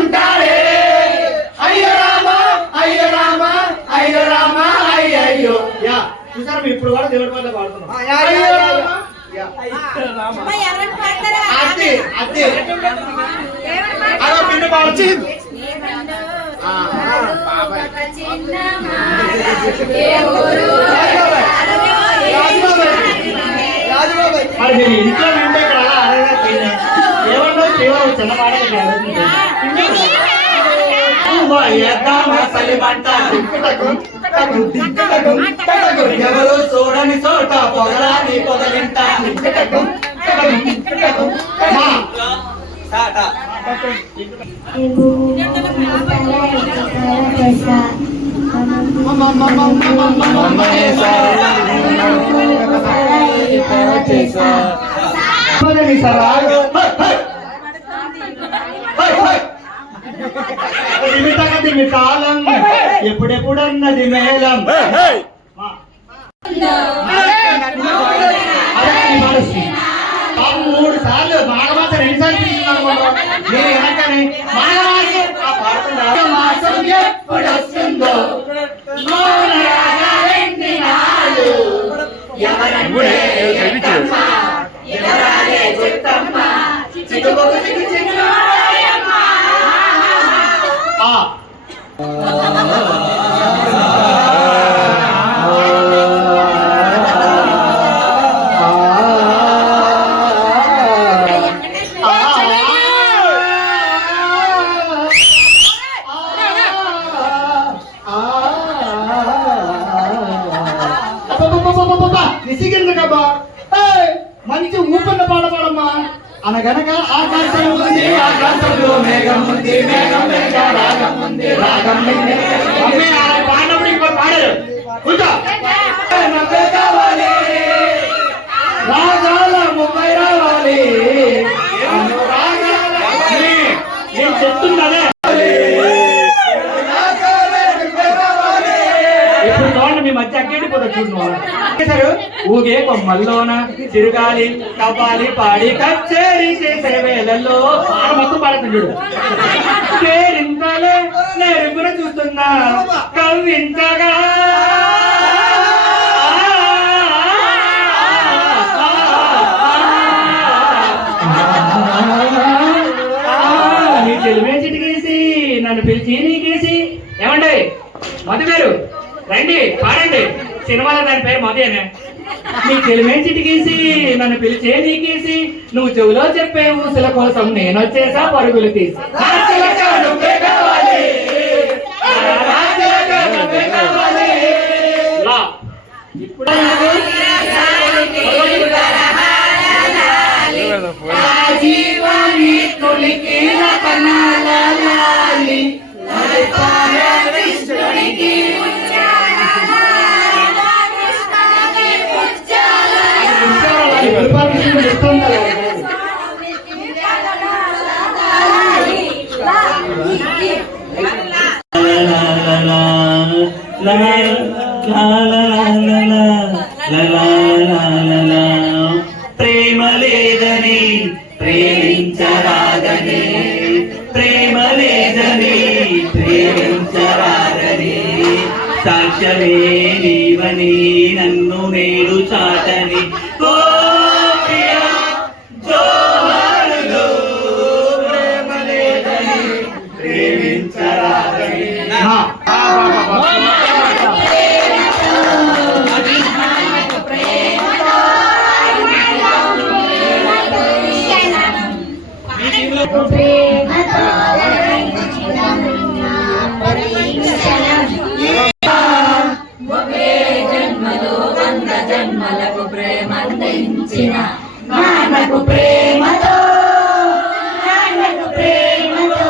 ఉంటాడే. అయ్యో రామ అయ్యో రామ అయ్యో రామ అయ్యయ్యో. యా చూసారా ఇప్పుడు కూడా దేవుడి వల్ల పాడుతున్నాం. అయ్యో రామ అదే అదే అలా పిండి పాడొచ్చు. మరి మీరు ఇంట్లో వింటే ఇక్కడ ఏమన్నా కేవలం చిన్న పాడక ఎవరు చూడని చోట పొగరాని పొగలింట. కాలం ఎప్పుడెప్పుడన్నది మేళం. 3 సార్లు మాఘమాసం 2 సార్లు తీసుకున్నాను. నేను వెనకని మాఘమాసం ఆ పాడుతున్నా మాసం ఎప్పుడు వస్తుందో మంచి ఊపిన పాడపాడమ్మా. అనగనగా ఆకాశం ఉంది ఆకాశంలో మేఘం ఉంది మేఘం వెంట రాగం ఉంది రాగం పాడినప్పుడు ఇంకో పాడరు కావాలి రాగాల ముంబై రావాలి. నేను చెప్తున్నదే ఇప్పుడు చూడండి మీ మధ్య అగ్గేటిపోతా చూడు. ఊగే కొమ్మల్లోన తిరగాలి కవ్వాలి పాడి కచేరి చేసే వేళల్లో మొత్తం పాడుతుండడు. కేరింతలే నేరుగున చూస్తున్నా కవ్వింతగా నీ చెలిమే చిటికేసి నన్ను పిలిచి నీకేసి. ఏమండి మధు గారు రండి పాడండి. సినిమాలో దాని పేరు మధు అనే. నీ చెలిమే చిటికేసి నన్ను పిలిచే నీకేసి నువ్వు చెవులో చెప్పే ఊసుల కోసం నేను వచ్చేసా పరుగులు తీసి. ఇప్పుడు ప్రేమ లేదని ప్రేమించరాదని ప్రేమ లేదని ప్రేమించరాదని సాక్ష్యమే నీవని నన్ను నేడు చాటని. ప్రేమ లేదని ప్రేమించరాదని జన్మలకు ప్రేమందించిన నాన్నకు ప్రేమతో నాన్నకు ప్రేమతో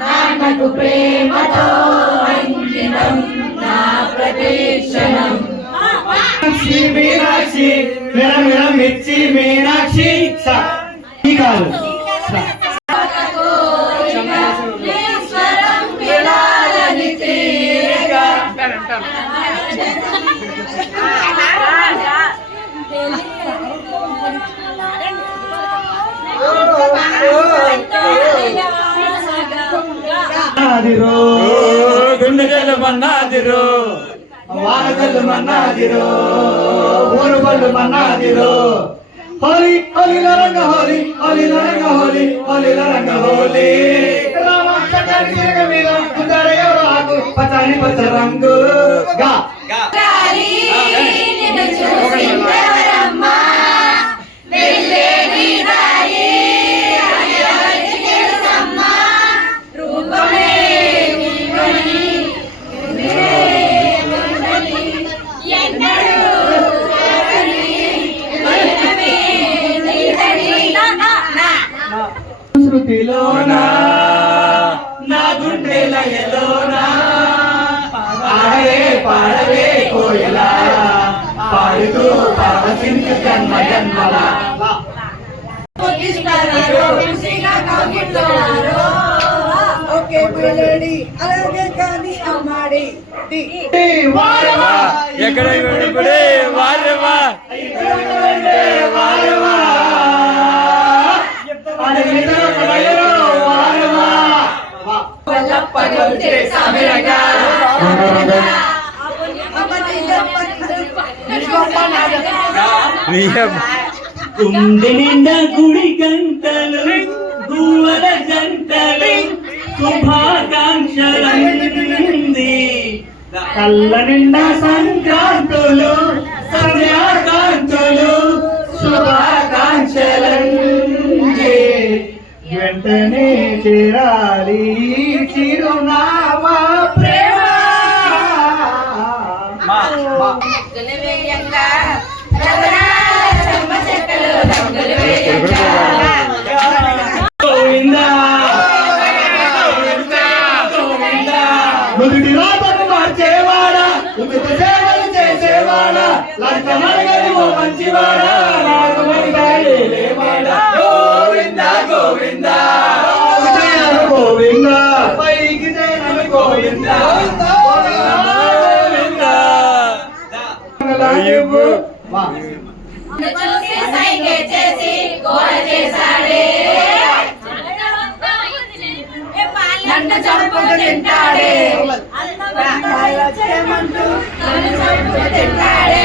నాన్నకు ప్రేమతో అంకితం నా ప్రతీక్షణం. మీనాక్షి మీనాక్షి విరం మిర్చి మీనాక్షి మన్నాదిరో గుండెలు మన్నాదిరో వారగల్లు మన్నాదిరో ఊరుగల్లు మన్నాదిరో హోలీ హోలీ రంగ హోలీ హోలీ రంగ హోలీ హోలీ రంగ హోలీ రామ చక్కని మీద కుదరే రాగు పచాని పచ రంగు గా గాలి నిన్ను చూసిందెవరమ్మ వెళ్ళేది దారి అయ్యవరికి తెలుసమ్మ రూపమే నీవని ఉండని ఎన్నడూ చూడని మనమే నీదని శృతిలోనా నా గుండె లయలోనా పాడవే పాడవే కోయిలా పాడుతూ పరవశించు జన్మ జన్మల ఓకే పిల్లడి అలాగే కానీ అమ్మాడి వారవా ఎక్కడ ఇప్పుడే వారవా వారవా గుండె నిండా గుడి గంటలు గువ్వల జంటలు శుభాకాంక్షలంది కళ్ళ నిండా సంక్రాంతులు సంధ్యాకాంతులు శుభాకాంక్షలంది వెంటనే చేరాలి చిరునామా ప్రేమ గోవిందా నుదుటి రాతను మార్చేవాడా ఉచిత సేవలు చేసేవాడా లంచమడగని ఓ మంచివాడా గోవిందా గోవిందా గోవిందా పైకి జయనవి గోవిందా చూసి సైగే చేసి గోడ చేశాడే నన్ను చంపుకు తింటాడే నన్ను చంపుకు తింటాడే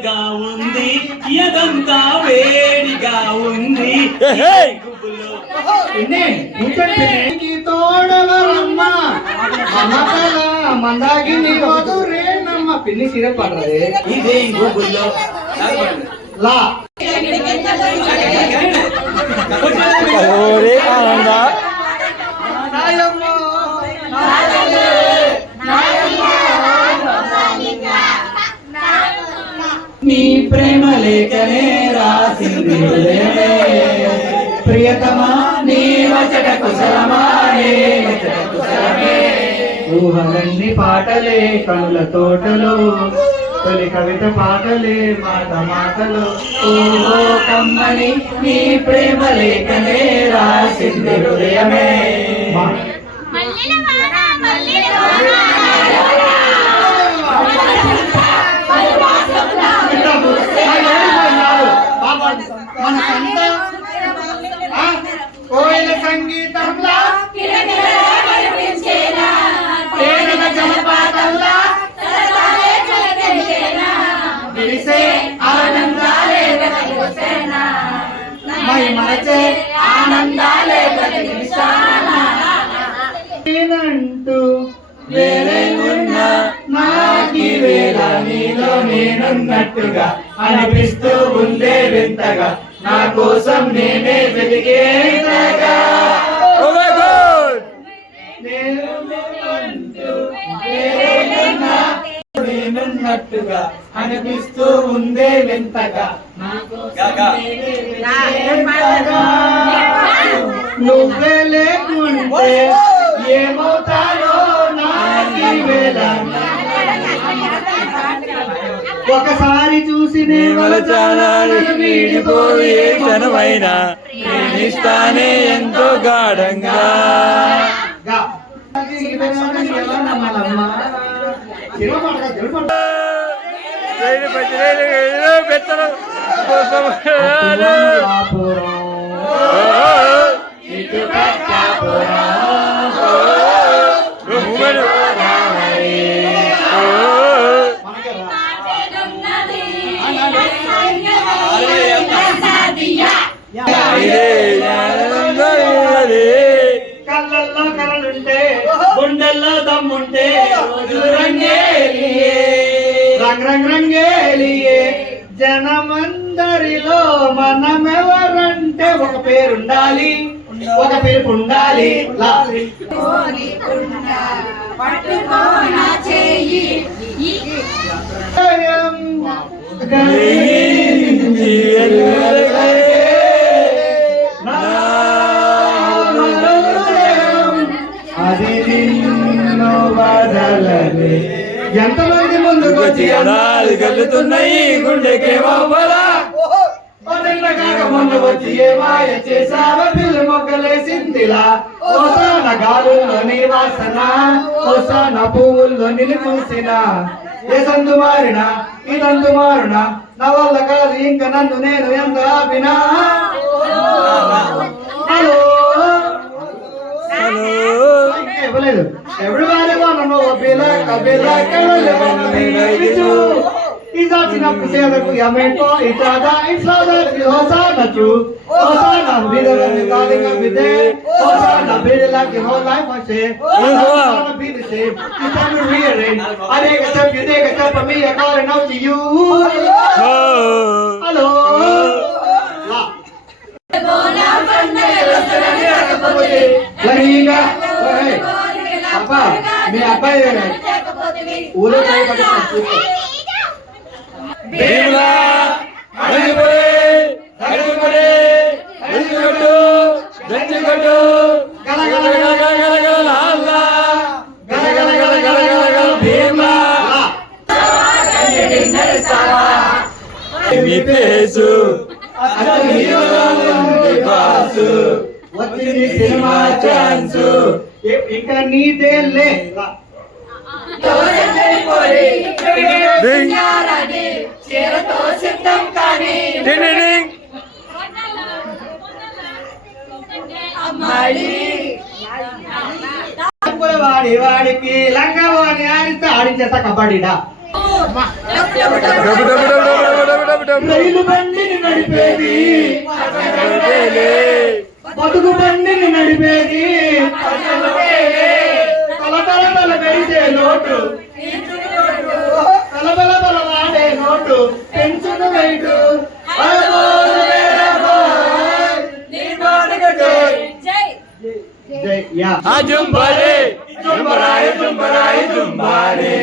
గా ఉంది ఎదంతా వేడిగా ఉంది తోడవరమ్మ మందాగి నీ వధురేనమ్మ పిన్ని సీర పడ్డది ఇదే గూగుల్లో లా ఓరే ఆనంద నీ ప్రేమ లేఖనే రాసింది ప్రియతమా నీ వచట కుశలమా నీ వచట కుశలమే ఊహలన్నీ పాటలే కనుల తోటలో తొలి కవిత పాటలే మాట మాటలు ఓ కమ్మని నీ ప్రేమ లేఖనే రాసింది హృదయమే మన సంత కోయిల సంగీతంలా తేనెల జలపాతంలా విరిసే ఆనందాలే మై మరచే ఆనందాలే నేనంటూ వేరే ఉన్నా నాకి వేళ నీలో నేనున్నట్టుగా అనిపిస్తూ ఉందే వింతగా నా కోసం నేనే వెతికేగా నేనున్నట్టుగా అనిపిస్తూ ఉందే వింతగా నా కోసం నువ్వే లేకుంటే ఏమవుతానో నాకి వేళ ఒకసారి చూసి వీడిపోయే క్షణమైనా ప్రేమిస్తానే ఎంతో గాఢంగా పెత్తనం ఇటు పెట్టాపురం ఉమ్మడి గోదావరి. ఓ మాటలున్నది కళ్ళల్లో కలలుంటే గుండెల్లో దమ్ముంటే రోజులు రంగేలియే రంగ్ రంగ్ రంగేలియే. జనమందరిలో మనమెవరంటే ఒక పేరుండాలి, ఒక పేరు ఉండాలి. పట్టుకోన చెయ్యి కలిగించి ఎల్లరికీ అది నిన్ను వదలని. ఎంతమంది ముందుకు వచ్చి అనాలు కలుతున్నాయి గుండెకేమవ్వలా. ముందు వచ్చి ఏ మాయ చేసావో పిల్లి మొగ్గలేసిందిలా. ఓసాన గాలుల్లో నీ వాసన, ఓసాన పువ్వుల్లో నిన్ను చూసిన. ఏ సందు మారినా ఇదందు మారునా, నా వల్ల కాదు ఇంకా నన్ను నేను ఎంత ఆపినా. హలో ఇవ్వలేదు. Everybody wanna know a bit like He's asking up to say that we are meant for each other. It's not that we Hosanna true. Hosanna be the one we're calling up with it. Hosanna be the like your whole life was shame. Hosanna be the same. It's time to rearrange. I take a step, you take a step, and me I'm calling out to you. Hello. Lahiga. Hey. Apa? Me apa ya? Ulo tayo pagkakasya. భీములా అడిగిపడే అడిగిపడే అడిగికొట్టు దంచికొట్టు గల గల గల గల గల గల అల్లా గల గల గల గల గల గల భీములా మీ పేసు అసలు హీరోలా ఉంది బాసు. వచ్చింది సినిమా ఛాన్సు. ఇంకా నీదేలే. చీరతో సిద్ధం కానీ వాడి వాడికి లంగవాణి ఆడితే ఆడించేస్తా కబడ్డీడా. రైలు బండిని నడిపేది, బతుకు బండిని నడిపేది, తల తల మెరిసే నోటు, తల బల బలలాడే నోటు, పెన్షన్ వెయిటు. జుంబరే జుంబరాయ జుంబరాయ జుంబారే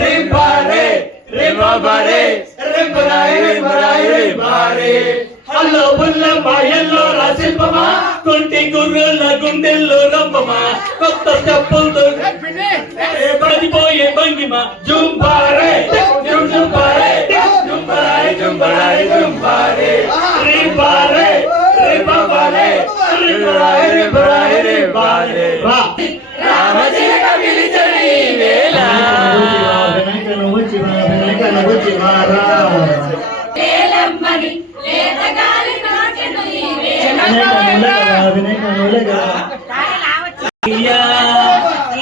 రింబారే రింబారే రింబరాయ రింబరాయ రింబారే. హలో బుల్లమ్మ ఎల్లో రాశిల్పమా, కుంటి గుర్రుల గుండెల్లో రంపమా, కొత్త చెప్పులతో పడిపోయే భంగిమ. జుంబారే జుంబారే జుంబరాయ జుంబరాయ జుంబారే రింబారే రింబారే రింబరాయ రింబరాయ రింబారే. రామచిలక పిలిచని వేళ వేలమ్మని లేతగాలి నాచెను ఈ వేళ.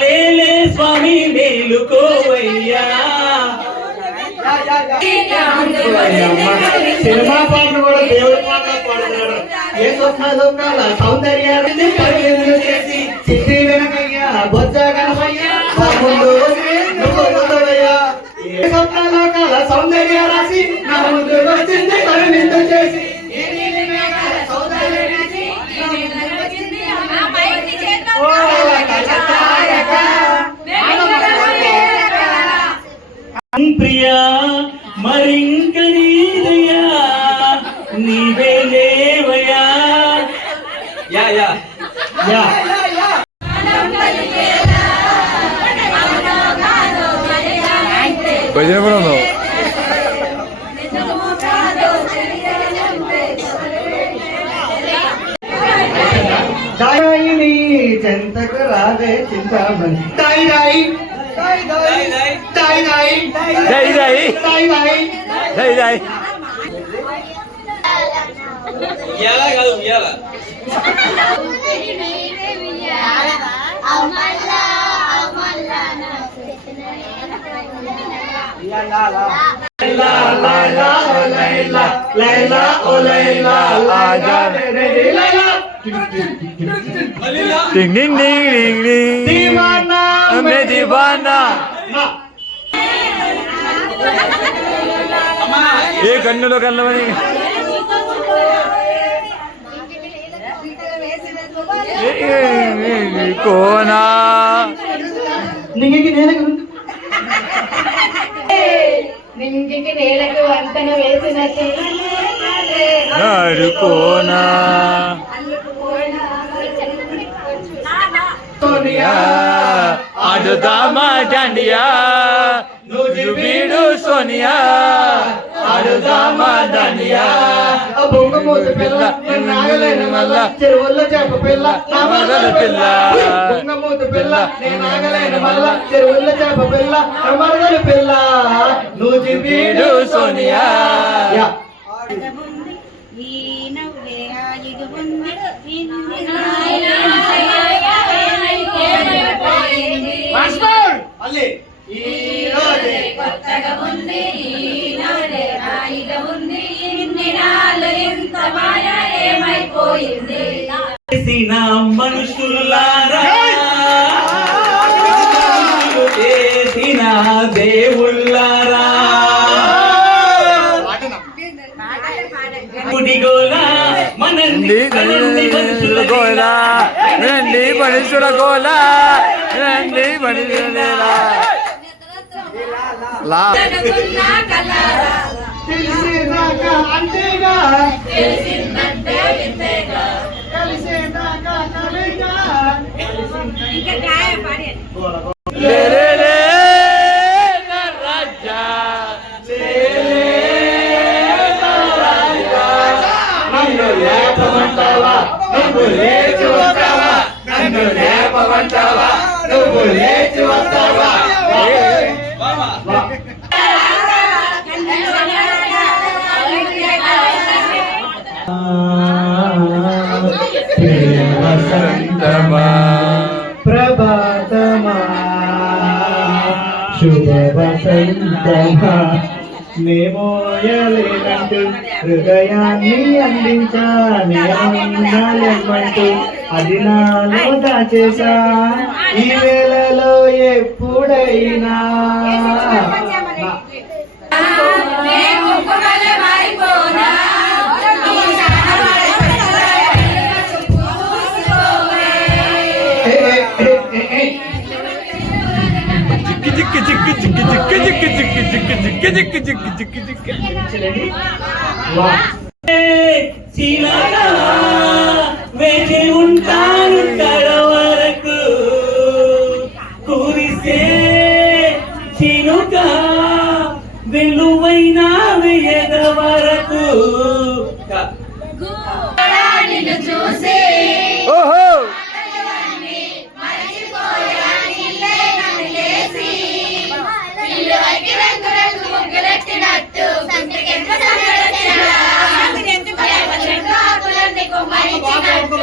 లేలే స్వామి మేలుకోవయ్యా. సినిమా పాటలు కూడా దేవుడి పాటలు పాడుతున్నాడు. ఏ స్వప్నాలు కాల సౌందర్యాన్ని పరిగెత్తులు చేసి సిద్ధి వెనకయ్యా బొజ్జ గణపయ్యా ముందు నువ్వు ముందవయ్యా. ఏ స్వప్నాలు కాల సౌందర్య రాసి నా ముందు వచ్చింది కరుణిందు చేసి. ప్రియా మరింక నీదయా నీవే లేవయా. యా యా యా భజన బృందం దాయిని చెంతకు రావే చింతామణి. దాయి దాయి దాయి దాయి దాయి దాయి జై జై దాయి దాయి జై జై. ఎలా కాదు ఎలా అమల్లా అమల్లా లైలా లైలా ఓ లైలా లైలా ఓ లైలా ఆజా రే లైలా డింగ్ డింగ్ డింగ్ డింగ్ దీవానా మే దీవానా ఏ కన్నులో కన్నమని కోనా నింగికి నేలకు నింగికి నేలకు వంతన వేసిన కోనా సోనియా ఆడుదామా డాండియా నువ్వు సోనియా ఆడుదామా డాండియా బొంగమూత పిల్ల నేను నాగలేను మల్ల చెరువుల్లో చేప పిల్ల నా మరదల పిల్ల బొంగమూత పిల్ల నేను నాగలేను మల్ల చెరువుల్లో చేప పిల్ల నా మరదల పిల్ల నువ్వు వీడు సోనియా ఈ నవ్వే హాయిగా ఉంది మళ్ళీ ఈ రోజే కొత్తగా ఉంది ఈనాడే హాయిగా ఉంది ఇన్ని నాళ్ళు ఇంత మాయ ఏమైపోయింది చేసిన మనుషులారా చేసిన దేవుళ్ళారా గుడిగోలా మనండి మనుషుల గోలా రండి మనుషుల గోలా రండి మనుషుల లా అనుకున్నా కలరా తెలిసినాక అంతేగా తెలిసిందంటే వింతేగా కలిసేదాక కలయిగా ఇంకా గాయ పాడి లే లే లే నా రాజా నన్ను లేపమంటావా నువ్వు లేచి వస్తావా నన్ను లేపమంటావా నువ్వు లేచి వస్తావా వసంతమా ప్రభాతమా శుభ వసంతమా నేమోయలేనంటూ హృదయాన్ని అందించా నేమంటూ అది నాలో దాచేసా ఈ వేళలో ఎప్పుడైనా కుంకుమలే మారిపోనా జిక్కి జిక్కి జిక్కి జిక్కి జిక్కి జిక్కి జిక్కి జిక్కి జిక్కి జిక్కి జిక్కి జిక్కి జిక్కి వేచి ఉంటాను తడ వరకు కురిసే చినుక వెలువైన ఎద వరకు నిన్ను చూసి ఓహో మర్చిపోయా నీళ్ళే నన్ను లేసి ఇల్లు వైపు రంగు రంగు ముగ్గులెట్టినట్టు సంతకెంత సంగడొచ్చినా చెట్టు ఆకులన్నీ కొమ్మరించినట్టు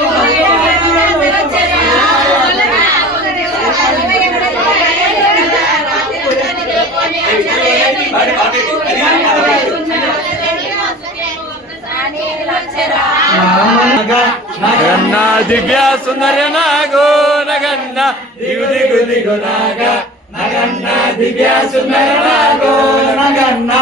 నగన్న దివ్య సుందర నాగో నగన్న దిగు దిగు దిగు నాగ నగన్న దివ్య సుందర నాగో నగన్న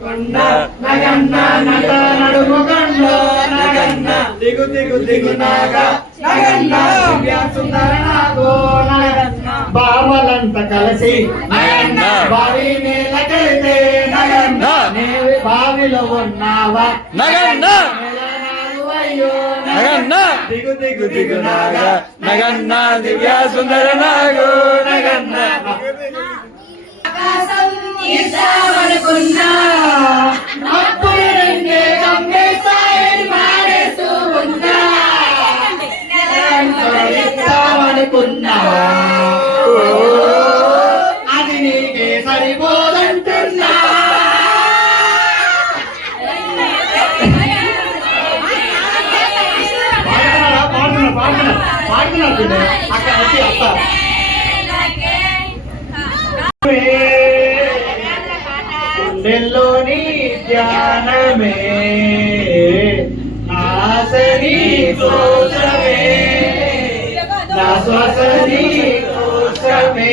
కొండ నగన్న నట నడుము కొండ నగన్న దిగు దిగు దిగు నాగ నగన్న దివ్య సుందర నాగో నగన్న బావలంత కలిసి నగన్న బావి నీళ్ళకెళ్తే నగన్న నీవి బావిలో ఉన్నావా నగన్న అయ్యో నగన్న దిగు దిగు దిగు నాగ నగన్న దివ్య సుందర నాగో నగన్న ఆకాశం ఇద్దామనుకున్నా అప్పుడు రెండే కమ్మేస్తాయని మారేస్తూ ఉన్నా ఇస్తామనుకున్నా అది నీకే సరిపోదంటున్నా పాడుతున్నా అక్కడ వచ్చి అత్త ప్రయాణమే నా ఆశ నీ కోసమే నా శ్వాస నీ కోసమే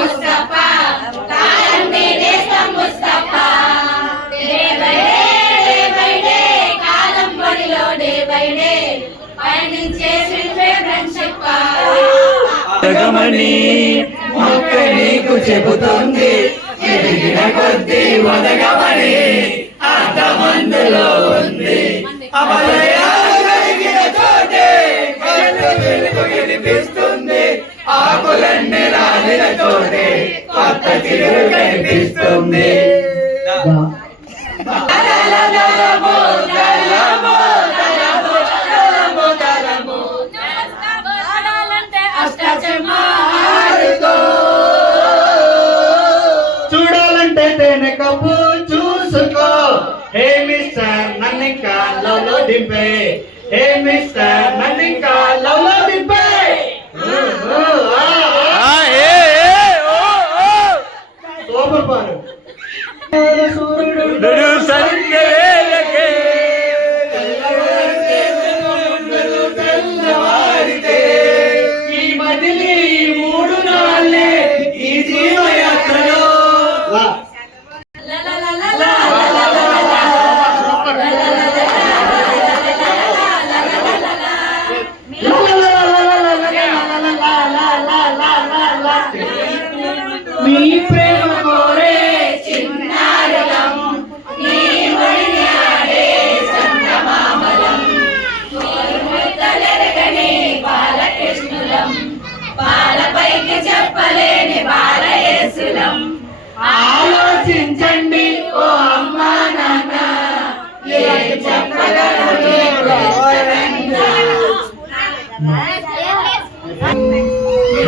ముస్తఫా కాలం నేనేస్తాం ముస్తఫా డే బై డే కాలం బడిలో డే బై డే పయనించే ఫ్రెండ్షిప్ జగమని మొక్క నీకు చెబుతుంది ఎదిగిన కొద్ది వదగమని అంతమందులో ఉంది అమలయాగిన చోటే వెలుగు వినిపిస్తుంది ఆకులన్నీ రాలిన చోటే కొత్త చిగురు కనిపిస్తుంది చూడాలంటే తేనె కప్పు చూసుకో హే మిస్టర్ నన్నింకా లవ్ లో దింపే హే మిస్టర్ నన్నింకా లవ్ లో దింపే సూపర్ పారు సూర్యుడు సంగవేలకే ఈ మదిలి మూడు నాళ్ళే ఈ జీవయాత్రలో మీ ప్రేమ కోరే చిన్నారులం నీ ఒడిని ఆడే చందమామలం కోరుముద్దలెరగని బాలకృష్ణులం బాలపైకి చెప్పలేని బాలయేసులం ఆలోచించండి ఓ అమ్మా నాన్న ఏం చెప్పగలను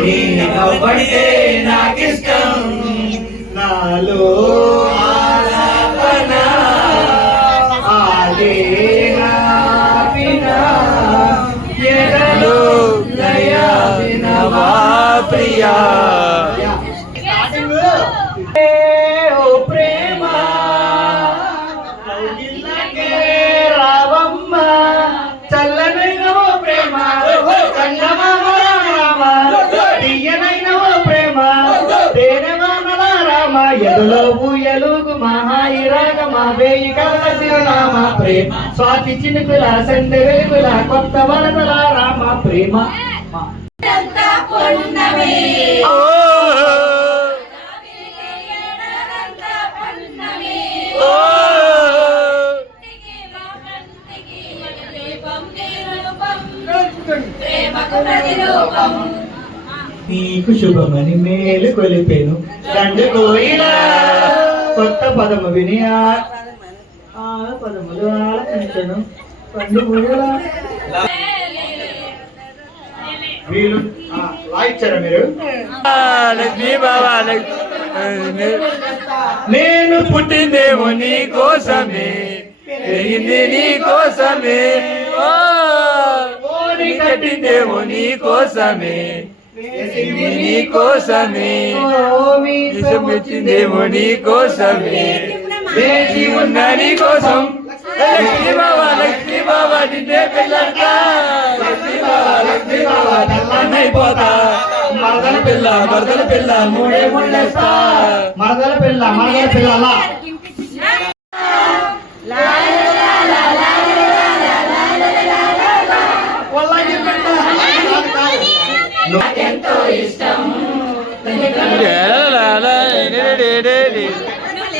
నీ నవ్వడితే నాకిష్టం నాలో ఆలాపన ఆగే నాపిన ఎదలో దయా వినవా ప్రియా ఓ ప్రేమ కౌగిళ్ళకే రావమ్మ చల్లనైన ఓ ప్రేమ చందమామ రామ తీయనైన ఓ ప్రేమ తేనెవానల రామ ఎదులో ఊయలుగు మహాయి రాగ మా వేయి కళ్ళ శివనామ ప్రేమ స్వాతి చినుకుల సందె వెలుగుల కొత్త వరదల రామ ప్రేమ అంతా పొన్నమే ప్రేమకు ప్రతిరూపం నీకు శుభమని మేలు కొలిపెను దండు కోయిలా కొత్త పదము విని ఆ పదములు ఆలకించను పండు ముడులా వీళ్ళు వాయిచ్చారా మీరు లక్ష్మీ బాబా నేను పుట్టిందేమో నీ కోసమే పెరిగింది నీ కోసమే నీ కట్టిందేమో నీ కోసమే నీ కోసమే విషం పెట్టిందేమో నీ కోసమే వేచి ఉన్న నీ కోసం లక్ష్మీ బాబా నిన్నే పిల్లట లక్ష్మీ బాబా నల్లనైపోతా మరదల పిల్ల మూడే ముళ్ళేస్తా మరదల పిల్ల అలా ఎంతో ఇష్టం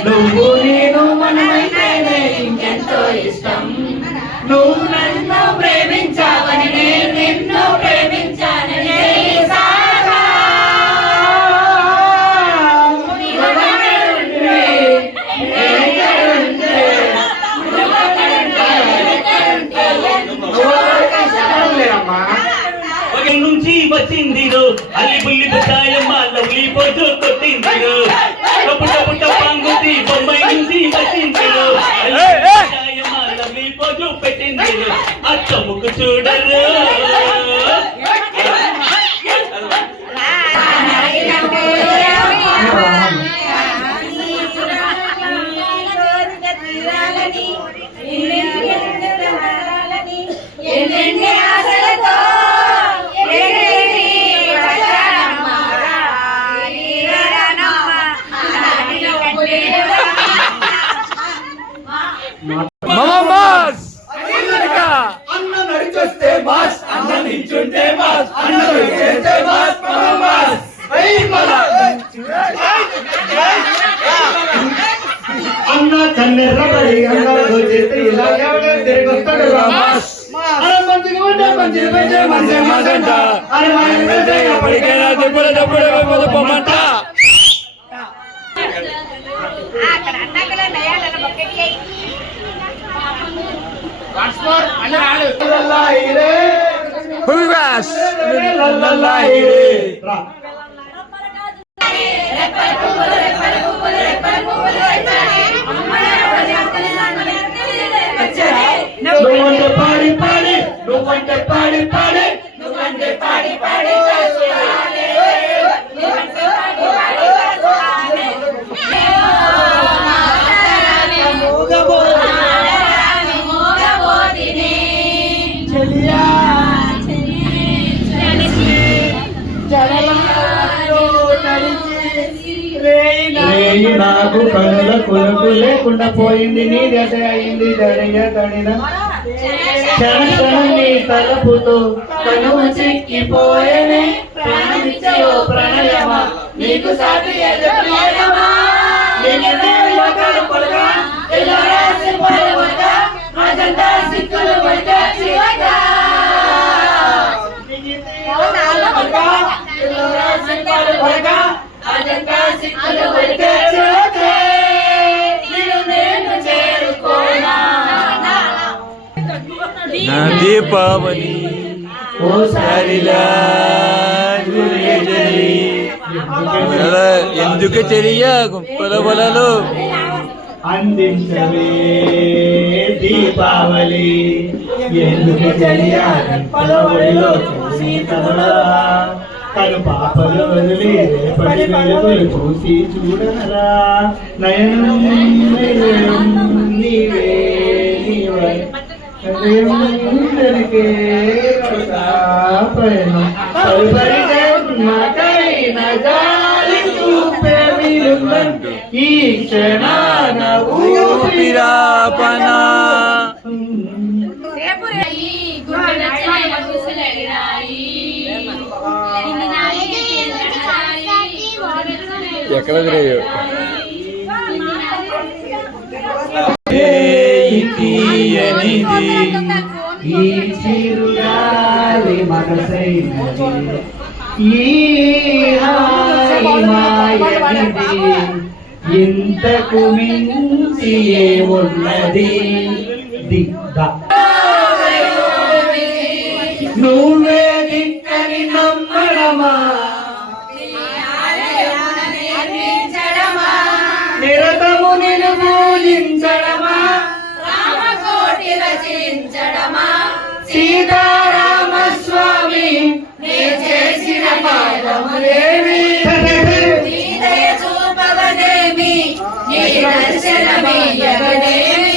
నువ్వు నేను మనమైతేనే ఎంతో ఇష్టం నువ్వు నన్ను ప్రేమించావని నేను నిన్ను ప్రేమించానని సాగా నుంచి వచ్చిందిరో అల్లి బుల్లి బుట్టాయమ్మ లవ్లీ పోజు కొట్టిందిరో పుట్ట పుట్ట పంగుతి బొంబాయి నుంచి వచ్చిందిరో బుట్టాయమ్మ లవ్లీ పోజు పెట్టిందిరో అచ్చముకు చూడరు మాస్ అన్నతో చేస్తే మాస్ మాస్ అన్న కన్నెర్రబడి అన్నతో చేస్తే ఇలా ఎవడే తిరిగి వస్తాడు రా మాస్. అరే మంచిగా ఉంటే మంచిగా పెంచే మంచిగా మాసంట. అరే మంచిగా పెంచే ఎప్పటికైనా తిప్పుడు పొమ్మంట. అక్కడ అన్నాకలే నయాలన్న బకెట్ అయ్యి రా. నువ్వంటే పాడి పాడి నువ్వంటే పాడి పాడి నువ్వంటే పాడి పాడి కాసులాలే. నువ్వంటే పాడి పాడి కాసులాలే. మాతరాని మోగబోతిని. రేయి నాకు కనుల కులకు లేకుండా పోయింది నీ దశ అయింది దడియ తడిన క్షణ క్షణం నీ తలపుతో కనువు చిక్కిపోయేనే ప్రాణమిచ్చయో ప్రణయమా నీకు సాటి ఏది ప్రియమా నీకు దేవి ఒకరు పొలగా ఇలా రాసి పొలవగా అజంతా సిక్కులు పడితే చివగా ఇలా రాసి పొలవగా అజంతా సిక్కులు పడితే చివగా నేను చేరుకోనా నా దీపావళి ఓసారిలా ఎందుకు తెలియ గుంపల వలలు అందించవే దీపావళి ఎందుకు తెలియాలి పొలవడిలో చూసి కదలా కను పాపలు వదిలి రేపటి వెలుగులు చూసి చూడనరా నయనం నయనం నీవే నీవే అందరికీ ప్రయాణం తదుపరి నాకైన జాలి చూపే వీలుందంటూ ఈ క్షణాన ఊపిరాపనా ఎక్కడ తిరిగి తీయనిది ఈ చిరుగాలి మనసైనది ఈ హాయి మాయనిది ఇంతకు మించి ఏమున్నది దిద్ద నువ్వే దిక్కని నమ్మడమా నిరతము నిన్ను పూజించడమా రామకోటి రచించడమా సీతారామ స్వామి నే చేసిన పాపములేమి నీ దయ చూపగనేమి నీ దర్శనమియ్యగనేమి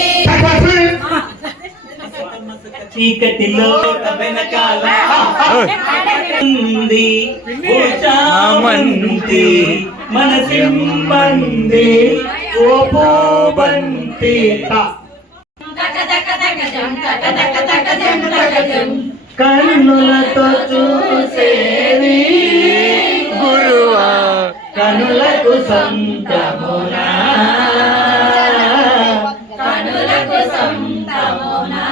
చీకటిలో వెనకాల ఉంది చామంతి మనసింబంది ఓ పోబంతి తక తక తక జం తక తక తక జం తక జం కన్నులతో చూసేది గురువా కనులకు సంతమునా కనులకు సంతమునా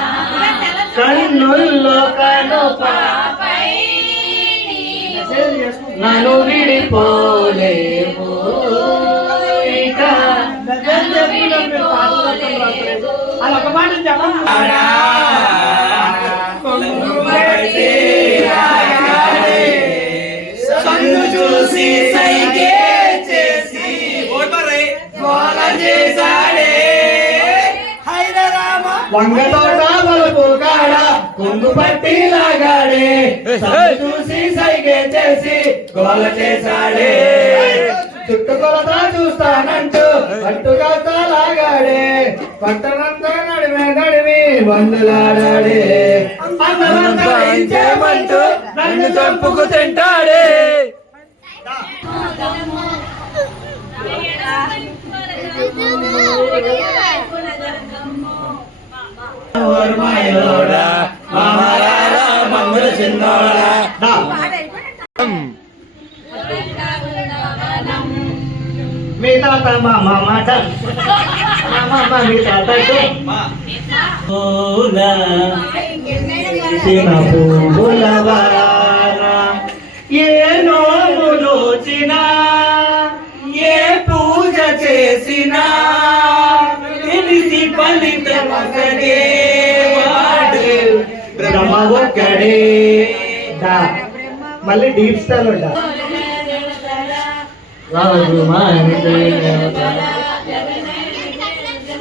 కన్నుల్లో కను పాపై నన్ను విడిపోలేవు ఇక నన్ను విడిపోలేవు. సందు చూసి సైగే చేసి గోల చేశాడే వంగతోట మలుపు కాడ కొంగు పట్టి లాగాడే చూసి సైగే చేసి గోల చేశాడే చుట్టుకొలత చూస్తానంటూ అట్టుగా లాగాడే పట్టణంతా నడిమి వందులాడాడే అన్నంతా ఇంచేమంటూ నన్ను చంపుకు తింటాడే మాయలోడా మామలారా అమ్మల చిన్నోడ దా. మీ తాత మా మాట మీ తాత చిన్న పువ్వులవాన ఏ నోములోచినా ఏ పూజ చేసినా తెలిసి ఫలితమొకడే వాడు బ్రహ్మ ఒక్కడే దా. మళ్ళీ డీప్ స్టైల్ ఉంటా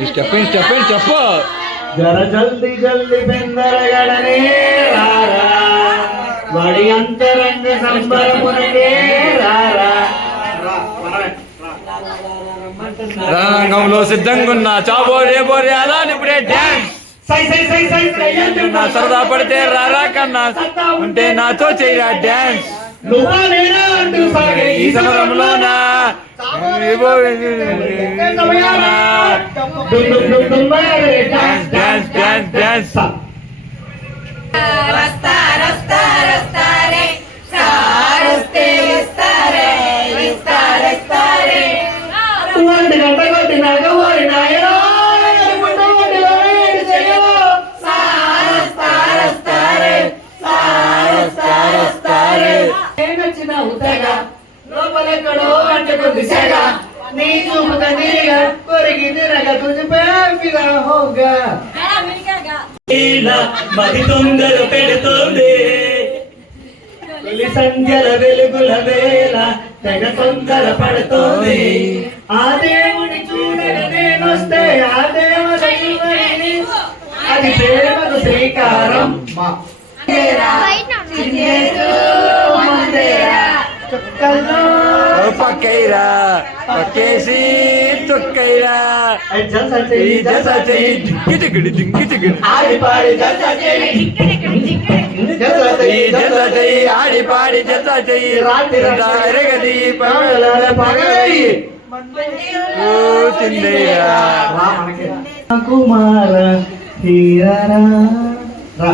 స్టెప్ జర జల్ది జల్ది బెందరగడనే రారా వడి అంతరంగ సంబరమునకే రారా. రణరంగంలో సిద్ధంగా ఉన్న చాబోరే బోరే అలా ఇప్పుడే డాన్స్ సై సై సై సై సై నా సరదా పడితే రారా కన్నా ఉంటే నాతో చేయరా డాన్స్ నువ్వా నేనా అంటూ సాగే ఈ సమరంలోనా డాన్స్ డాన్స్ డాన్స్ రస్తా రస్తా రస్తారే సారస్తే ఇస్తారే ఇస్తారే 1 గంట కొట్టినాక పోయి నాయనా ఏమొచ్చిన ఉతగా లోపలెక్కడో అంటుకుంది సెగ నీ చూపు కన్నీరుగా కొరిగి తిరగ తుజిపే ఫిదా హోగా. మది తొందర పెడుతుంది తొలి సంధ్యల వెలుగుల వేళ తెగ తొందర పడుతోంది ఆ దేవుని చూడగా నేనొస్తే ఆ దేవుని అది ప్రేమకు శ్రీకారం మా చుక్కల్లో పక్కైరా పక్కేసి తొక్కైరా ఈ జల్సా చెయ్యి దిగ్గిటిగిడి దింగిటిగిడి ఆడి పాడి జల్సా చేయి ఈ జల్సా చెయ్యి ఆడి పాడి జల్సా చెయ్యి రాత్రి ఎరగది పగల పగలయ్యి తిందయ్యా కుమార హీరరా రా.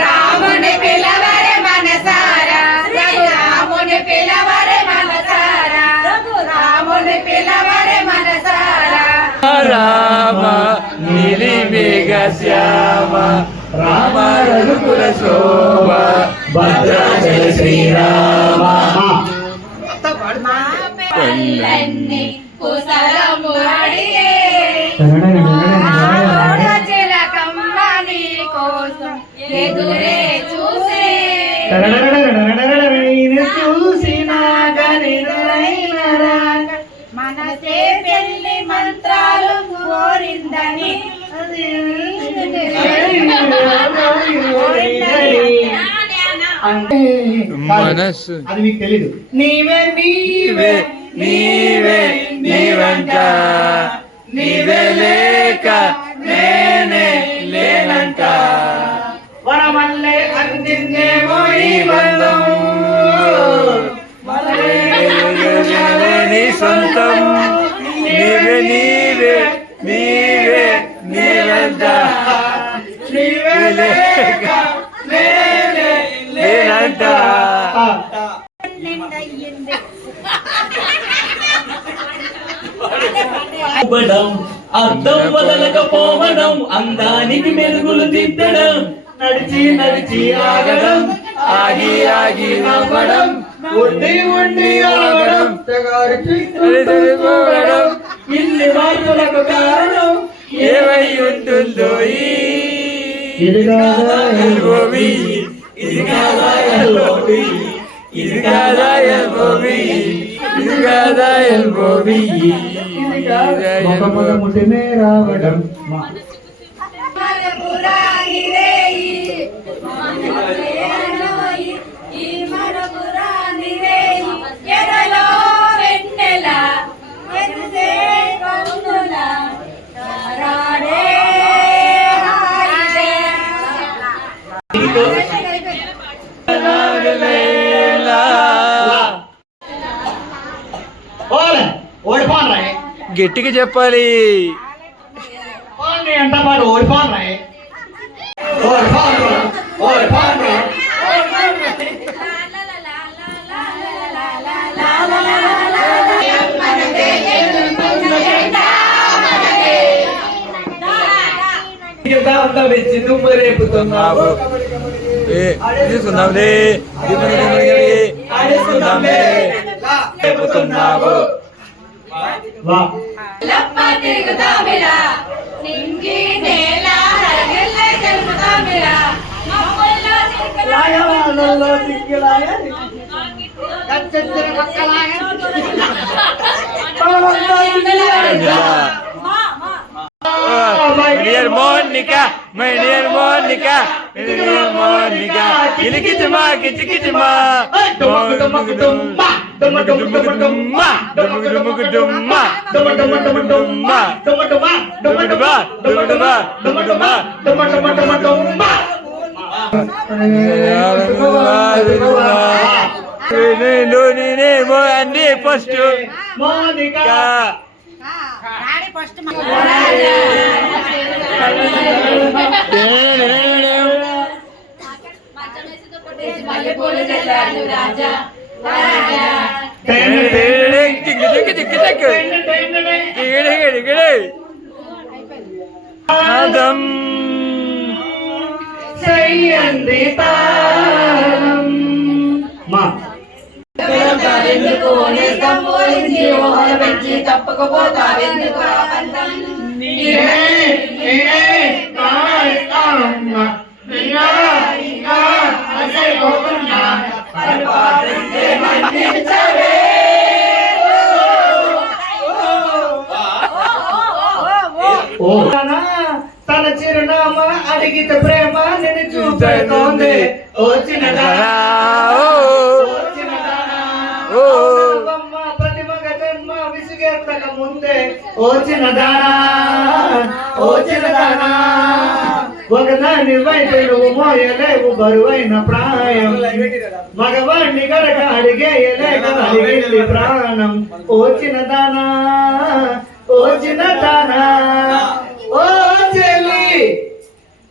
రాముని పిలవరే మనసారా రాముని పిలవరే మనసారా రాముని పిలవరే మనసారా రామ నీలి మేఘ శ్యామ రామ రఘుకుల శోభ భద్రాచల శ్రీరామ. మా పెళ్ళన్ని కుశలము అడిగే చిలకమ్మ నీ కోసం ఎదురే చూసే చూసినా గాని రాక మనసే పెళ్లి మంత్రాలు కోరిందని అంటే మనస్సు అది మీకు తెలీదు. నీవే నీవే నీవే నీవంట నీవే లేక నేనే లేనంట వరమల్లే అందిందేమో ఈ బంధం నీవే నీ సొంతం నీవే నీవే నీవే నీవంట నీవే లేక నేనే లేనంట అర్థం వదలకపోవడం అందానికి మెరుగులు దిద్దడం నడిచి నడిచి ఆగడం ఆగి ఆగి నవ్వడం ఉండి ఉండి ఆగడం సరిపోవడం ఇన్ని మార్పులకు కారణం ఏమై ఉంటుందో ఇది కాదా ఎల్బోవి ఇది కాదా ఎల్బోవి ఇది కాదా ఎల్బోవి ఇది కాదా ఎల్బోవి మొగ ముటిమే రావడం ఓడిపోనరాయ్ గట్టిగా చెప్పాలి అంట పాటు ఓడిపోనరాయ్ ఓయ్ పాండు తెచ్చి దుమ్ము రేపుతున్నావు తీసుకుందాంలే ఆడేసుకుందాంలే రేపుతున్నావు వా లప్ప తిరుగుతామిరా నింగి నేల రగిల్ల జరుగుతామిరా మమ్మల్ని రాయవాళ్ళలో దిక్కులాయ కచ్చచ్చర పక్కలాయ Monica, my dear Monica, Kilikitama, Kichikitama, Monica. First మల్లెపూలు తెల్లాడు రాజా ఎందుకు నేస్తం పోయించి ఓహర పెంచి తప్పకపోతావెందుకు అబద్ధం తన చిరునామా అడిగితే ప్రేమ నిన్ను చూపెడుతోంది వచ్చిన ప్రతి మగ జన్మ విసుగెత్తక ముందే వచ్చిన దానా ఒకదాని వైపు నువ్వు మోయలేవు బరువైన ప్రాయం మగవాణ్ణి గడక అడిగేయలేక అడిగింది ప్రాణం వచ్చిన దానా ఓ చెల్లి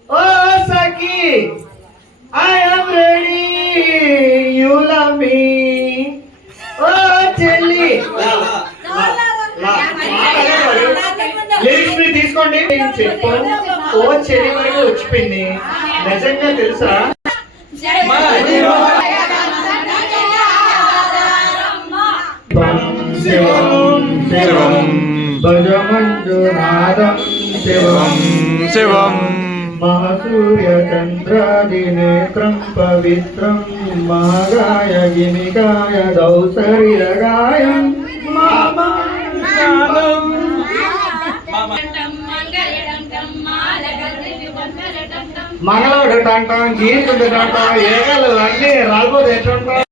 ఓ సఖీ I am ready you love me ఓ చెల్లి లిరిక్స్ తీసుకోండి నేను చెప్పాను ఓ చెల్లి వరకు వచ్చిపోయింది నిజంగా తెలుసా భజమంజునాదం శివం మహసూర్య చంద్రాదినేత్రం పవిత్రం మాగాయ గినిగాయ దౌసర్యగాయం మంగళవాడు టాంటాం గీతుడు టాంటాం ఏగలు అన్ని రాకపోతే ఎట్లుంటాం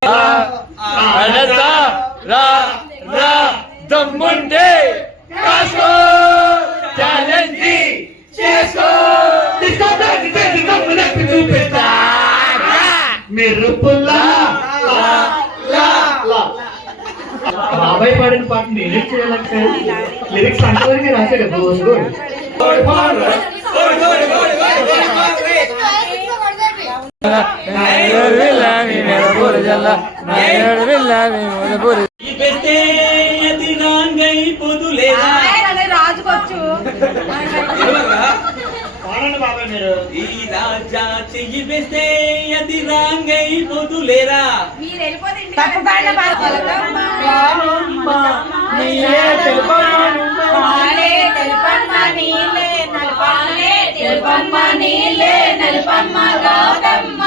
దమ్ముంటే కాసుకో ఛాలెంజ్ చేసుకో చూపిస్తా మీరు బాబాయ్ పాడిన పాట నేనే చేయాలంటే లిరిక్స్ అంతవరకు రాశాడు రోజు రాజుకొచ్చు బాబాయ్ మీరు ఈ రాజా చెయ్యి వేస్తే అది రాంగై పొదులేరా మీరు వెళ్ళిపోతే తప్పు పాడిన నలుపమ్మ గౌతమ్మ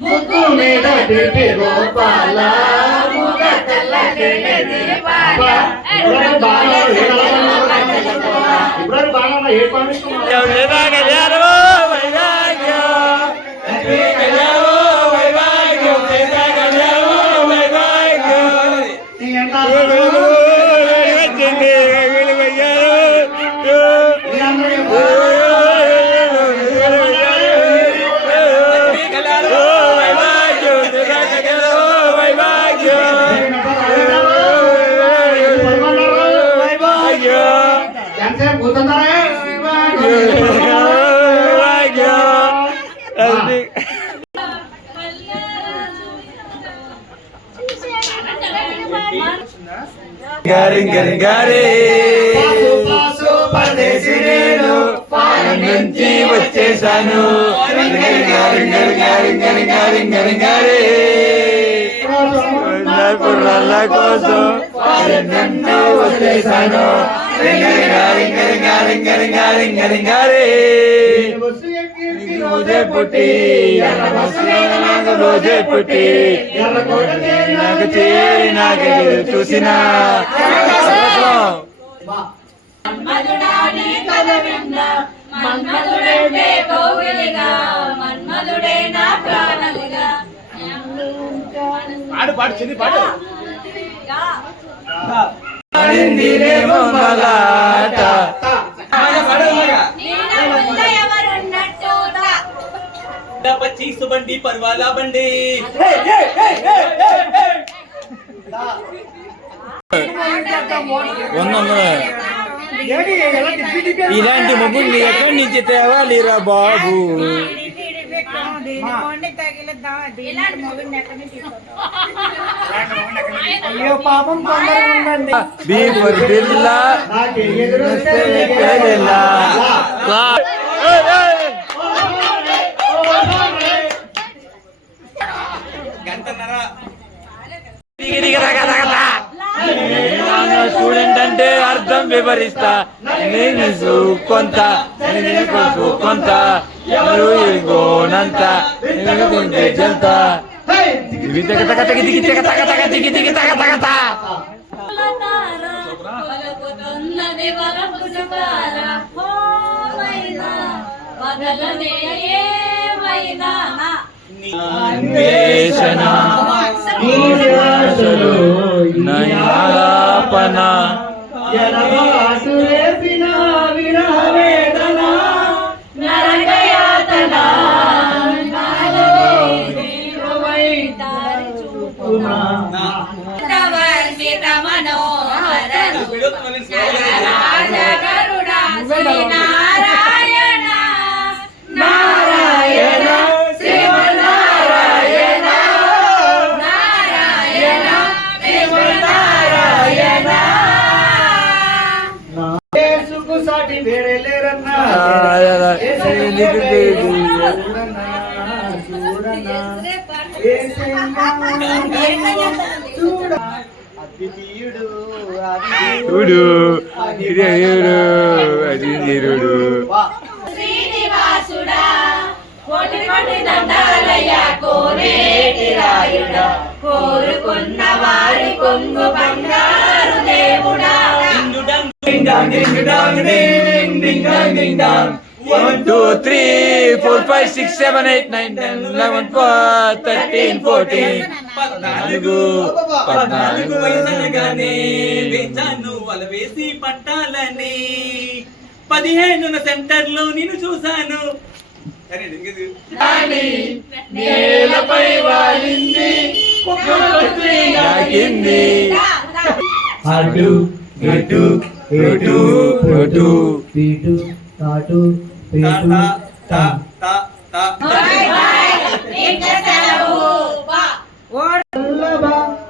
ముగ్గు మీద తిప్పి గోపాల ముగ తెల్లకెళ్ళి దీపాల ఇప్పుడు బాగా ఏ పండుగ ఎంతసేపు కూర్చున్నారా గారి గరి గారే పాసు పాసు పరదేశి నేను ఫారెన్ నుంచి వచ్చేసాను గరి గారి గరి గారి గరి గారి గరి గారే కుర్రాళ్ళ కోసం ఫారెన్ నుంచి వచ్చేసాను గరి గారి గరి గారి గరి గారి గరి గారే బస్సు ఎక్కి రోజే పుట్టి నాకు రోజే పుట్టి నాకు చేరి నాకు చూసినా మన్మధుడా నీ కథ విన్నా మన్మధుడే కోవిలిగా మన్మధుడే నా ప్రాణముగా పాడిందిలేమో మలాట నీల ముందు ఎవరున్నట్టు పచ్చి సుబండి పర్వాలా బండి ఇలాంటి మొగ్గుల్ని ఎక్కడి నుంచి తేవాలిరా బాబు బీ ఫర్ బిర్లా నాకు ఎదురొస్తే పెళ్ళిలా. స్టూడెంట్ అంటే అర్థం వివరిస్తా నేను కొంత కొంత ఎవరు ఇగోనంత జంత పలుకుతున్నది వలపు సుతార హోమైనా వదలనే ఏమైనా అన్వేషణ నయాపన ఎనబాటు రేపిన విరహ వేదన నరకయాతన వర్ణిత మనోహర గరుడ శ్రీనారాయణ నారాయణ శ్రీమన్నారాయణ నారాయణ శ్రీమన్నారాయణ యేసుకు సాటి వేరే లేరన్నా చూడ అద్వితీయుడు చూడు అది నిరుడు శ్రీనివాసుడా కోటి కోటి దండాలయ కోనేటి రాయుడా కోరుకున్న వారి కొంగు బంగారు దేవుడా 1 2 3 4 5 6 7 8 9 10 11 12 13 14 పద్నాలుగు వయసనగానే వేచాను వల వేసి పట్టాలని 15 సెంటర్ లో నేను చూశాను నేలపై వాలింది నాకింది అటు ఇటు ఇటు ఇటు పీటు తాటు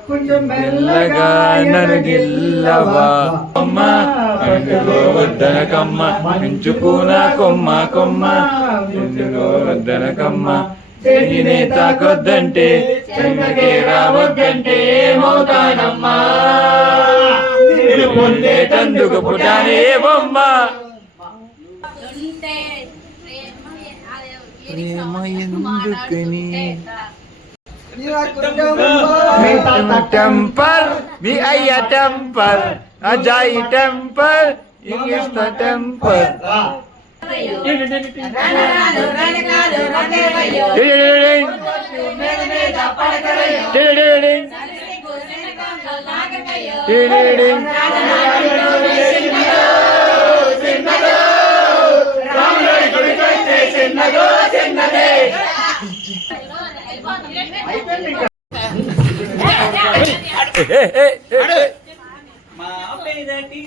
కొంచెం మెల్లగా నన్ను గిల్లవా కొమ్మ వద్దన కమ్మ పెంచుకున్న కొమ్మ కొమ్మ వద్దన కమ్మ చెయ్యినే తాకొద్దంటే చెన్నకే రావద్దంటే ఏమవుతానమ్మా నేను పొందేటందుకు పుట్టానే బొమ్మ ప్రేమ ఎందుకని టెంపర్ మీ అయ్య టెంపర్ అజాయి టెంపర్ ఇంగ్లీష్ టెంపర్ మా పేదటి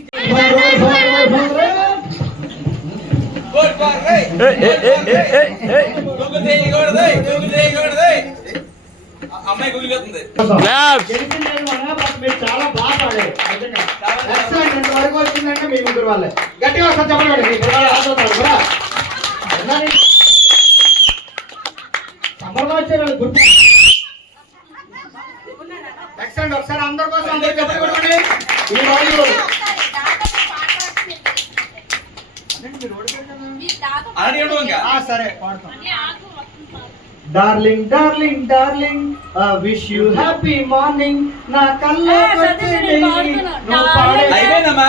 అమ్మాయి గుగిపోతుంది. గెలిచింది మన బట్ మీరు చాలా బాగా పాడారు. ఎక్సలెంట్. ఇంతవరకు వచ్చిందంటే మీ ముగ్గురు వాళ్ళే. గట్టిగా ఒకసారి చెప్పండి. మీ ముగ్గురు వాళ్ళు ఆడుతున్నారు కూడా. సమ్మర్లో వచ్చారు గుర్తు. ఎక్సలెంట్. ఒకసారి అందరి కోసం అందరూ చెప్పండి. ఈ వాళ్ళు అలాంటి ఏమో ఇంకా. సరే పాడతాం. Darling darling darling wish you happy morning. నా కల్లో అయిపోయిందమ్మా.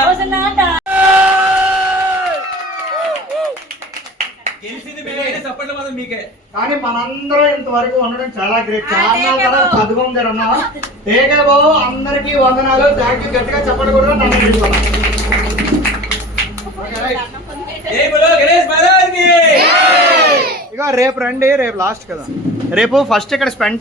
గెలిచింది మీరే, సపోర్ట్ మాత్రం మీకే. కానీ మనందరం ఇంతవరకు ఉండడం చాలా గ్రేట్. చాలా తర్వాత 10 మంది ఉన్నాం. ఏకే బాబు అందరికీ వందనాలు. Thank you. గట్టిగా చెప్పండి కూడా నన్ను వెళ్ళిపోతాను. జై బోలో గణేష్ మహారాజ్ కి. ఇక రేపు రండి. రేపు లాస్ట్ కదా. రేపు ఫస్ట్ ఇక్కడ స్పెండ్